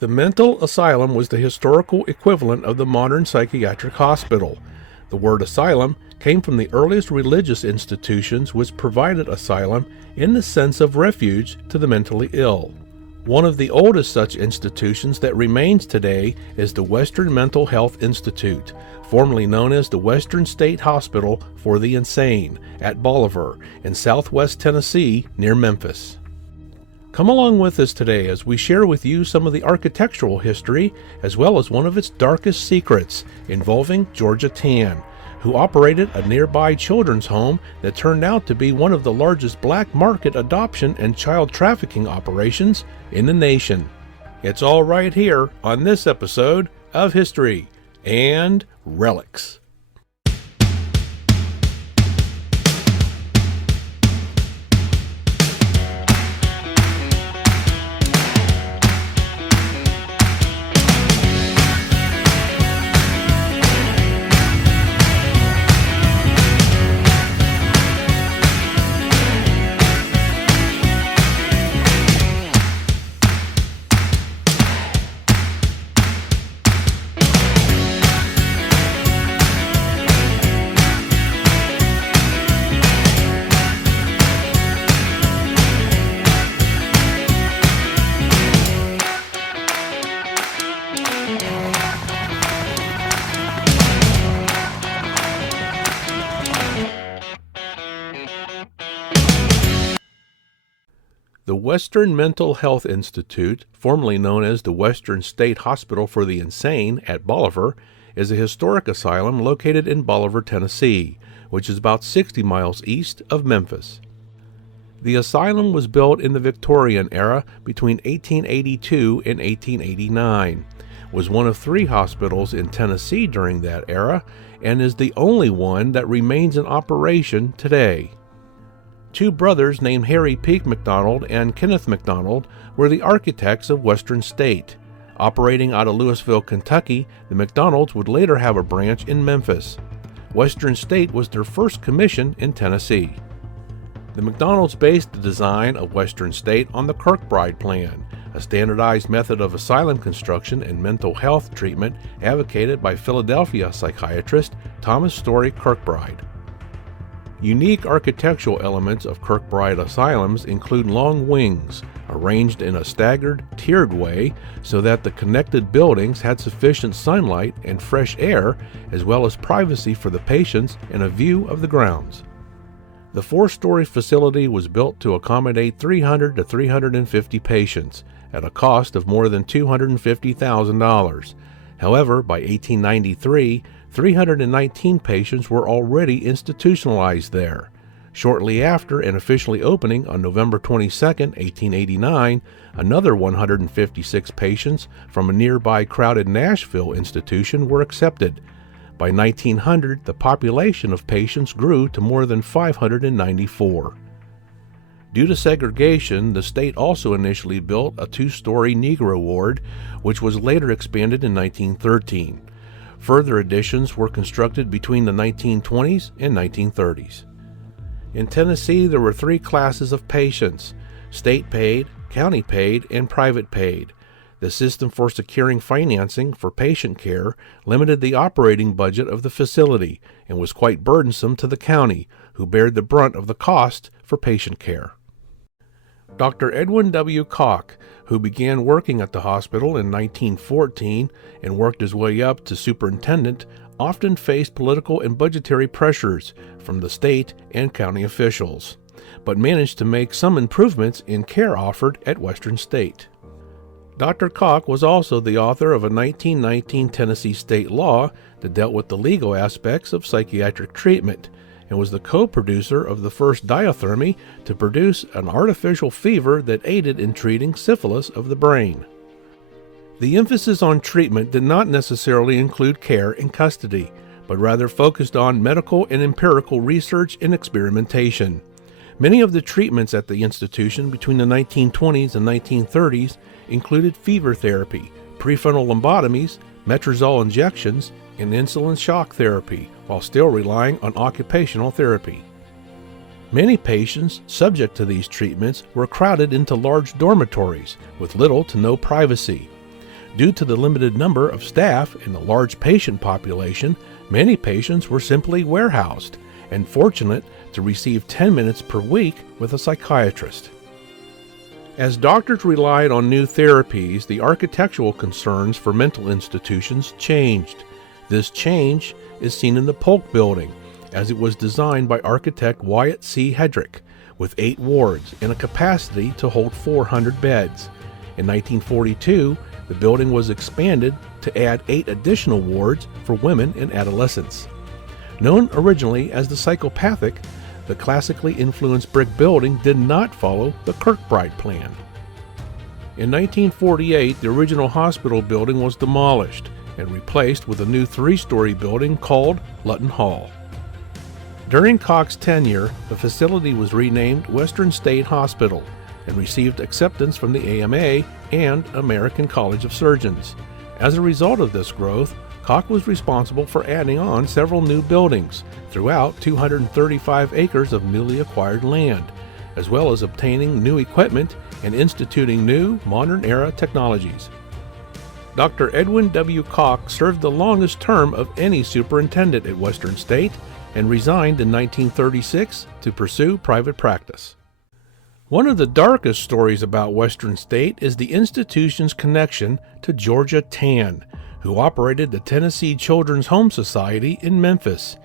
The mental asylum was the historical equivalent of the modern psychiatric hospital. The word asylum came from the earliest religious institutions which provided asylum in the sense of refuge to the mentally ill. One of the oldest such institutions that remains today is the Western Mental Health Institute, formerly known as the Western State Hospital for the Insane at Bolivar in southwest Tennessee near Memphis. Come along with us today as we share with you some of the architectural history as well as one of its darkest secrets involving Georgia Tann, who operated a nearby children's home that turned out to be one of the largest black market adoption and child trafficking operations in the nation. It's all right here on this episode of History and Relics. The Western Mental Health Institute, formerly known as the Western State Hospital for the Insane at Bolivar, is a historic asylum located in Bolivar, Tennessee, which is about 60 miles east of Memphis. The asylum was built in the Victorian era between 1882 and 1889, was one of 3 hospitals in Tennessee during that era, and is the only one that remains in operation today. 2 brothers named Harry Peake McDonald and Kenneth McDonald were the architects of Western State. Operating out of Louisville, Kentucky, the McDonalds would later have a branch in Memphis. Western State was their first commission in Tennessee. The McDonalds based the design of Western State on the Kirkbride Plan, a standardized method of asylum construction and mental health treatment advocated by Philadelphia psychiatrist Thomas Story Kirkbride. Unique architectural elements of Kirkbride asylums include long wings, arranged in a staggered, tiered way so that the connected buildings had sufficient sunlight and fresh air, as well as privacy for the patients and a view of the grounds. The 4-story facility was built to accommodate 300 to 350 patients at a cost of more than $250,000. However, by 1893, 319 patients were already institutionalized there. Shortly after and officially opening on November 22, 1889, another 156 patients from a nearby crowded Nashville institution were accepted. By 1900, the population of patients grew to more than 594. Due to segregation, the state also initially built a 2-story Negro ward, which was later expanded in 1913. Further additions were constructed between the 1920s and 1930s. In Tennessee, there were 3 classes of patients: state paid, county paid, and private paid. The system for securing financing for patient care limited the operating budget of the facility and was quite burdensome to the county, who bared the brunt of the cost for patient care. Dr. Edwin W. Cock, who began working at the hospital in 1914 and worked his way up to superintendent, often faced political and budgetary pressures from the state and county officials, but managed to make some improvements in care offered at Western State. Dr. Cock was also the author of a 1919 Tennessee state law that dealt with the legal aspects of psychiatric treatment, and was the co-producer of the first diathermy to produce an artificial fever that aided in treating syphilis of the brain. The emphasis on treatment did not necessarily include care and custody, but rather focused on medical and empirical research and experimentation. Many of the treatments at the institution between the 1920s and 1930s included fever therapy, prefrontal lobotomies, metrazole injections, and insulin shock therapy, while still relying on occupational therapy. Many patients subject to these treatments were crowded into large dormitories with little to no privacy. Due to the limited number of staff and the large patient population, many patients were simply warehoused and fortunate to receive 10 minutes per week with a psychiatrist. As doctors relied on new therapies, the architectural concerns for mental institutions changed. This change is seen in the Polk Building, as it was designed by architect Wyatt C. Hedrick, with 8 wards and a capacity to hold 400 beds. In 1942, the building was expanded to add 8 additional wards for women and adolescents. Known originally as the Psychopathic, the classically influenced brick building did not follow the Kirkbride plan. In 1948, the original hospital building was demolished and replaced with a new 3-story building called Lutton Hall. During Cock's tenure, the facility was renamed Western State Hospital and received acceptance from the AMA and American College of Surgeons. As a result of this growth, Cock was responsible for adding on several new buildings throughout 235 acres of newly acquired land, as well as obtaining new equipment and instituting new, modern-era technologies. Dr. Edwin W. Cock served the longest term of any superintendent at Western State and resigned in 1936 to pursue private practice. One of the darkest stories about Western State is the institution's connection to Georgia Tann, who operated the Tennessee Children's Home Society in Memphis.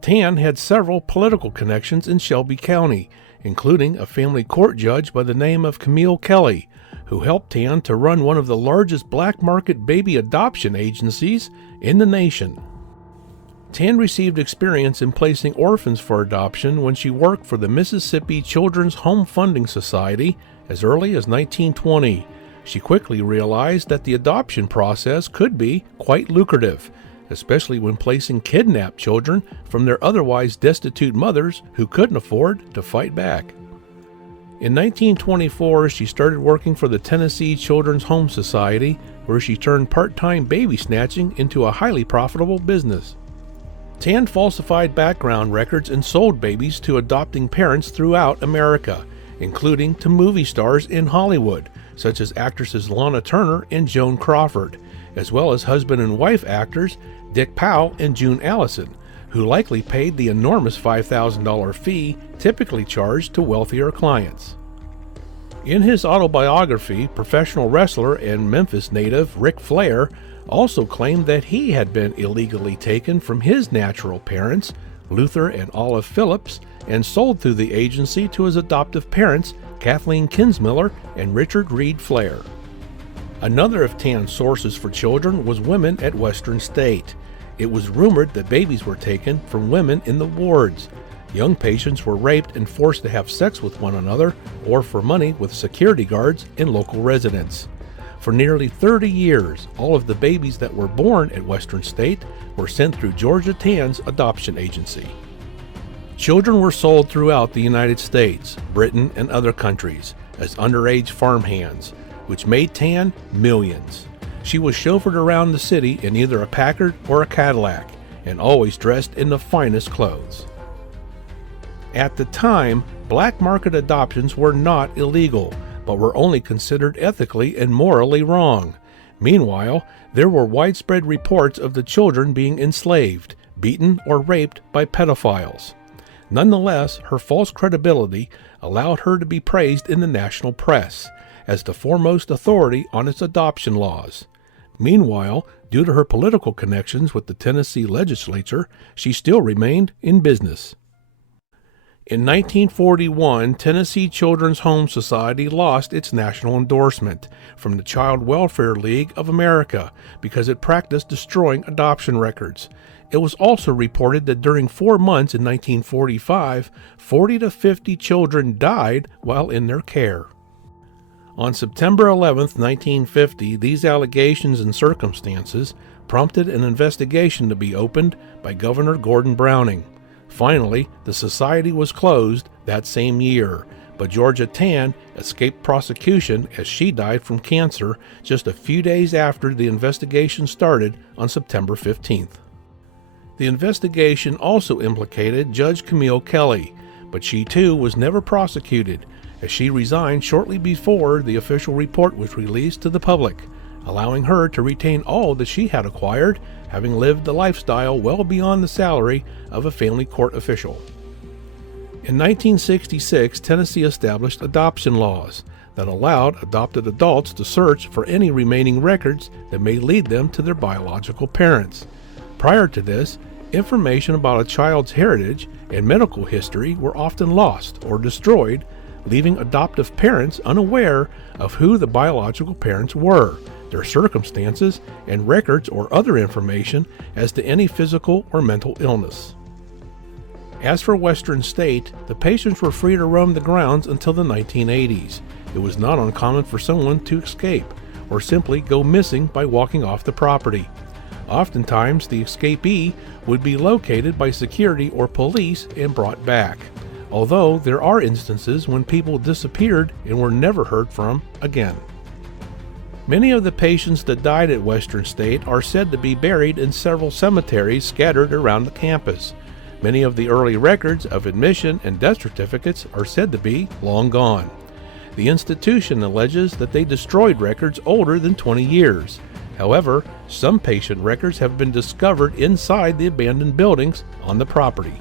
Tann had several political connections in Shelby County, including a family court judge by the name of Camille Kelly, who helped Tann to run one of the largest black market baby adoption agencies in the nation. Tann received experience in placing orphans for adoption when she worked for the Mississippi Children's Home Funding Society as early as 1920. She quickly realized that the adoption process could be quite lucrative, especially when placing kidnapped children from their otherwise destitute mothers who couldn't afford to fight back. In 1924, she started working for the Tennessee Children's Home Society, where she turned part-time baby snatching into a highly profitable business. Tann falsified background records and sold babies to adopting parents throughout America, including to movie stars in Hollywood, such as actresses Lana Turner and Joan Crawford, as well as husband and wife actors Dick Powell and June Allison, who likely paid the enormous $5,000 fee typically charged to wealthier clients. In his autobiography, professional wrestler and Memphis native Ric Flair also claimed that he had been illegally taken from his natural parents, Luther and Olive Phillips, and sold through the agency to his adoptive parents, Kathleen Kinsmiller and Richard Reed Flair. Another of Tann's sources for children was women at Western State. It was rumored that babies were taken from women in the wards. Young patients were raped and forced to have sex with one another or for money with security guards and local residents. For nearly 30 years, all of the babies that were born at Western State were sent through Georgia Tann's adoption agency. Children were sold throughout the United States, Britain, and other countries as underage farmhands, which made Tann millions. She was chauffeured around the city in either a Packard or a Cadillac, and always dressed in the finest clothes. At the time, black market adoptions were not illegal, but were only considered ethically and morally wrong. Meanwhile, there were widespread reports of the children being enslaved, beaten, or raped by pedophiles. Nonetheless, her false credibility allowed her to be praised in the national press as the foremost authority on its adoption laws. Meanwhile, due to her political connections with the Tennessee legislature, she still remained in business. In 1941, Tennessee Children's Home Society lost its national endorsement from the Child Welfare League of America because it practiced destroying adoption records. It was also reported that during 4 months in 1945, 40 to 50 children died while in their care. On September 11, 1950, these allegations and circumstances prompted an investigation to be opened by Governor Gordon Browning. Finally, the society was closed that same year, but Georgia Tann escaped prosecution as she died from cancer just a few days after the investigation started on September 15th. The investigation also implicated Judge Camille Kelly, but she too was never prosecuted, as she resigned shortly before the official report was released to the public, allowing her to retain all that she had acquired, having lived a lifestyle well beyond the salary of a family court official. In 1966, Tennessee established adoption laws that allowed adopted adults to search for any remaining records that may lead them to their biological parents. Prior to this, information about a child's heritage and medical history were often lost or destroyed, leaving adoptive parents unaware of who the biological parents were, their circumstances, and records or other information as to any physical or mental illness. As for Western State, the patients were free to roam the grounds until the 1980s. It was not uncommon for someone to escape or simply go missing by walking off the property. Oftentimes, the escapee would be located by security or police and brought back, although there are instances when people disappeared and were never heard from again. Many of the patients that died at Western State are said to be buried in several cemeteries scattered around the campus. Many of the early records of admission and death certificates are said to be long gone. The institution alleges that they destroyed records older than 20 years. However, some patient records have been discovered inside the abandoned buildings on the property.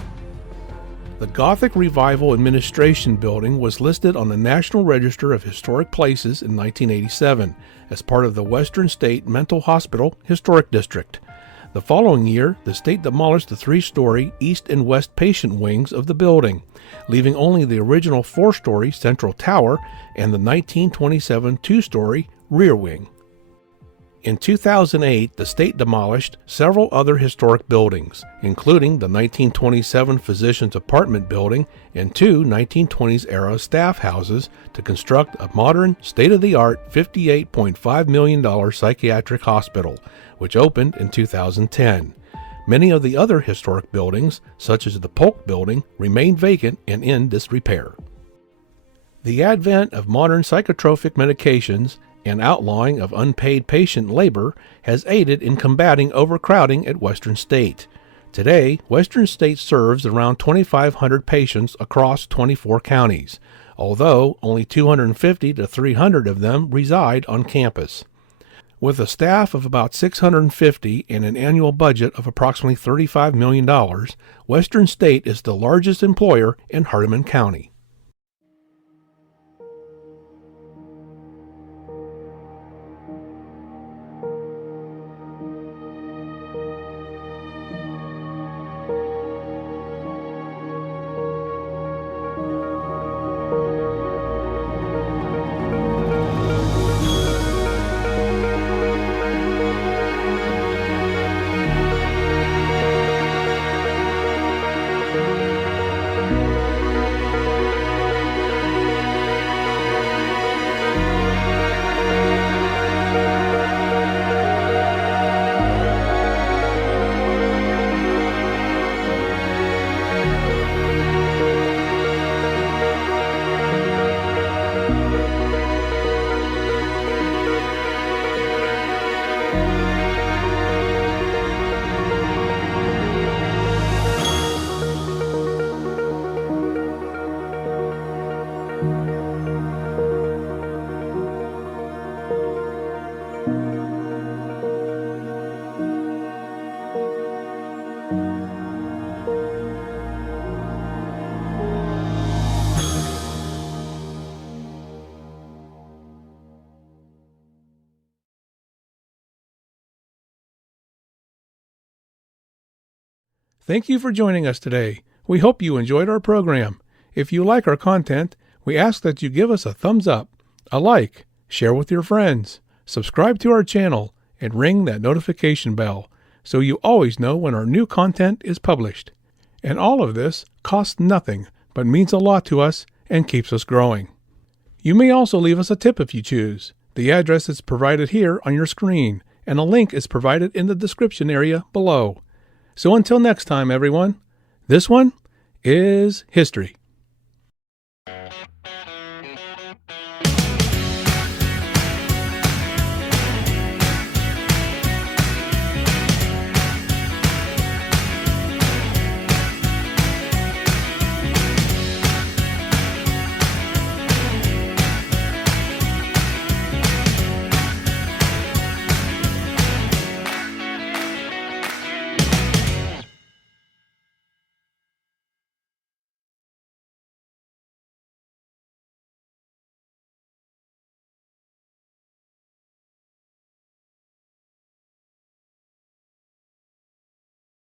The Gothic Revival Administration Building was listed on the National Register of Historic Places in 1987 as part of the Western State Mental Hospital Historic District. The following year, the state demolished the 3-story east and west patient wings of the building, leaving only the original 4-story central tower and the 1927 2-story rear wing. In 2008, the state demolished several other historic buildings, including the 1927 Physicians Apartment Building and 2 1920s-era staff houses to construct a modern, state-of-the-art $58.5 million psychiatric hospital, which opened in 2010. Many of the other historic buildings, such as the Polk Building, remain vacant and in disrepair. The advent of modern psychotropic medications and outlawing of unpaid patient labor has aided in combating overcrowding at Western State. Today, Western State serves around 2,500 patients across 24 counties, although only 250 to 300 of them reside on campus. With a staff of about 650 and an annual budget of approximately $35 million, Western State is the largest employer in Hardeman County. Thank you for joining us today. We hope you enjoyed our program. If you like our content, we ask that you give us a thumbs up, a like, share with your friends, subscribe to our channel, and ring that notification bell so you always know when our new content is published. And all of this costs nothing, but means a lot to us and keeps us growing. You may also leave us a tip if you choose. The address is provided here on your screen, and a link is provided in the description area below. So until next time, everyone, this one is history.